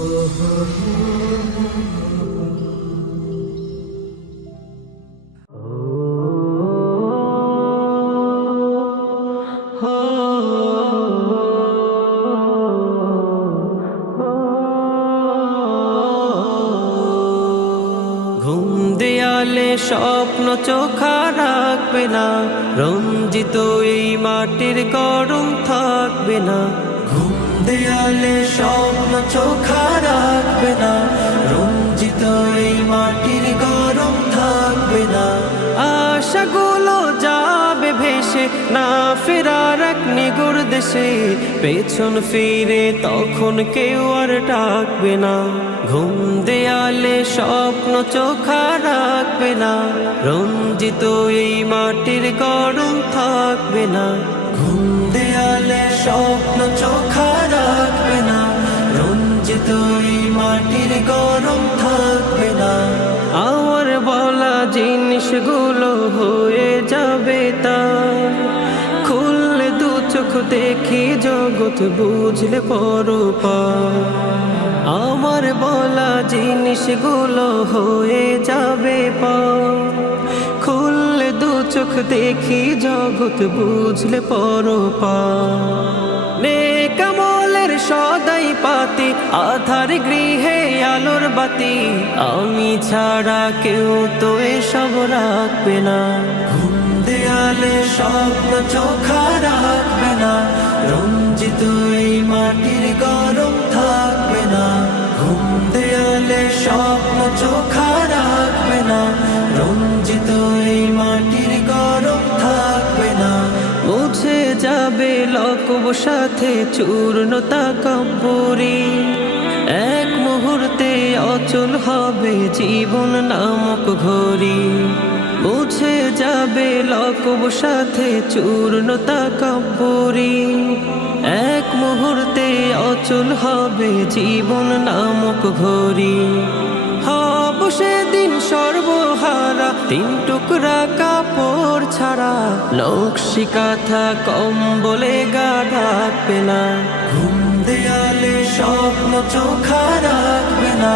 ঘুম দেয়ালে স্বপ্ন চোখা রাখবে না, রঞ্জিত এই মাটির গরম থাকবে না। ঘুম দেয়ালে স্বপ্ন চোখা রাখবে না, রঞ্জিত এই মাটির গরম থাকবে না। আশাগুলো যাবে ভেসে, না ফেরার এক নিগুড় দেশে, পেছন ফিরে তখন কেউ আর ডাকবে না। ঘুম দেয়ালে স্বপ্ন চোখা রাখবে না, রঞ্জিত এই মাটির গরম থাকবে না। ঘুম দেয়ালে স্বপ্ন চোখা রাখবে না, রঞ্জিত এই মাটির গরম থাকবে না। আমার বলা জিনিসগুলো হয়ে যাবে তা, খুললে দু চোখ দেখি জগৎ, বুঝলে পরপার। আমার বলা জিনিসগুলো হয়ে যাবে পার, খুললে দু চোখ দেখি জগৎ, বুঝলে পরপার। নেক আমলের সদাই পাতি, আধার গৃহে আলোর বাতি, আমি ছাড়া কেউ তো এসব রাখবে না। ঘুম দেয়ালে স্বপ্ন চোখা রাখবে না, রঞ্জিত এই মাটির গরম থাকবে না। ঘুম দেয়ালে স্বপ্ন চোখা রাখবে না, রঞ্জিত এই মাটির গরম থাকবে না। মুছে যাবে লকব সাথে চূর্ণ তাকাব্বুরি, এক মুহূর্তে অচল হবে জীবন নামক ঘড়ি। মুছে যাবে লকব সাথে চূর্ণ তাকাব্বুরি, এক মুহূর্তে অচল হবে জীবন নামক ঘড়ি। হব সেদিন সর্বহারা, তিন টুকরা কাপড় ছাড়া, নকশি কাঁথা কম্বলে গা ঢাকবে না। ঘুম দেয়ালে স্বপ্ন চোখা রাখবে না,